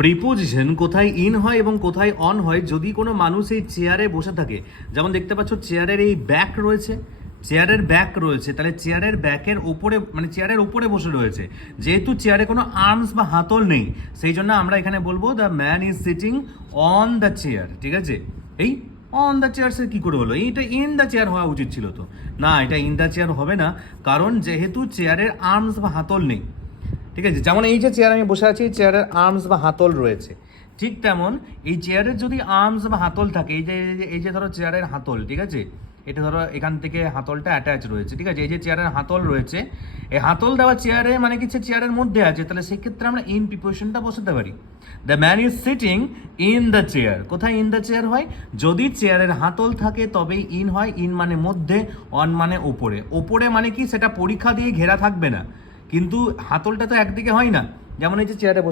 Preposition কোথায় in হয় এবং কোথায় অন হয় যদি কোনো মানুষ এই চেয়ারে বসে থাকে। যেমন দেখতে পাচ্ছ চেয়ারের এই ব্যাক রয়েছে, চেয়ারের ব্যাক রয়েছে, তাহলে চেয়ারের ব্যাকের ওপরে মানে চেয়ারের ওপরে বসে রয়েছে। যেহেতু চেয়ারে কোনো আর্মস বা হাতল নেই, সেই জন্য আমরা এখানে বলবো the man is sitting on the chair. ঠিক আছে, এই অন দ্য চেয়ার সে কী করে হলো? এইটা ইন দ্য চেয়ার হওয়া উচিত ছিল তো। না, এটা ইন দ্য চেয়ার হবে না, কারণ যেহেতু চেয়ারের আর্মস বা হাতল নেই। ঠিক আছে, যেমন এই যে চেয়ার আমি বসে আছি, চেয়ারের আর্মস বা হাতল রয়েছে, ঠিক তেমন এই চেয়ারের যদি আর্মস বা হাতল থাকে, এই যে ধরো চেয়ারের হাতল, ঠিক আছে, এটা ধরো এখান থেকে হাতলটা অ্যাটাচ রয়েছে, ঠিক আছে, এই যে চেয়ারের হাতল রয়েছে, এই হাতল দেওয়া চেয়ারে মানে কি সে চেয়ারের মধ্যে আছে, তাহলে সেক্ষেত্রে আমরা ইন প্রিপোজিশনটা বসাতে পারি। The man is sitting in the chair. কোথায় ইন দ্য চেয়ার হয়? যদি চেয়ারের হাতল থাকে তবেই ইন হয়। ইন মানে মধ্যে, অন মানে ওপরে। ওপরে মানে কি সেটা পরীক্ষা দিয়ে ঘেরা থাকবে না, কিন্তু হাতলটা তো একদিকে হয় না। যেমন এই যে চেয়ারে বসে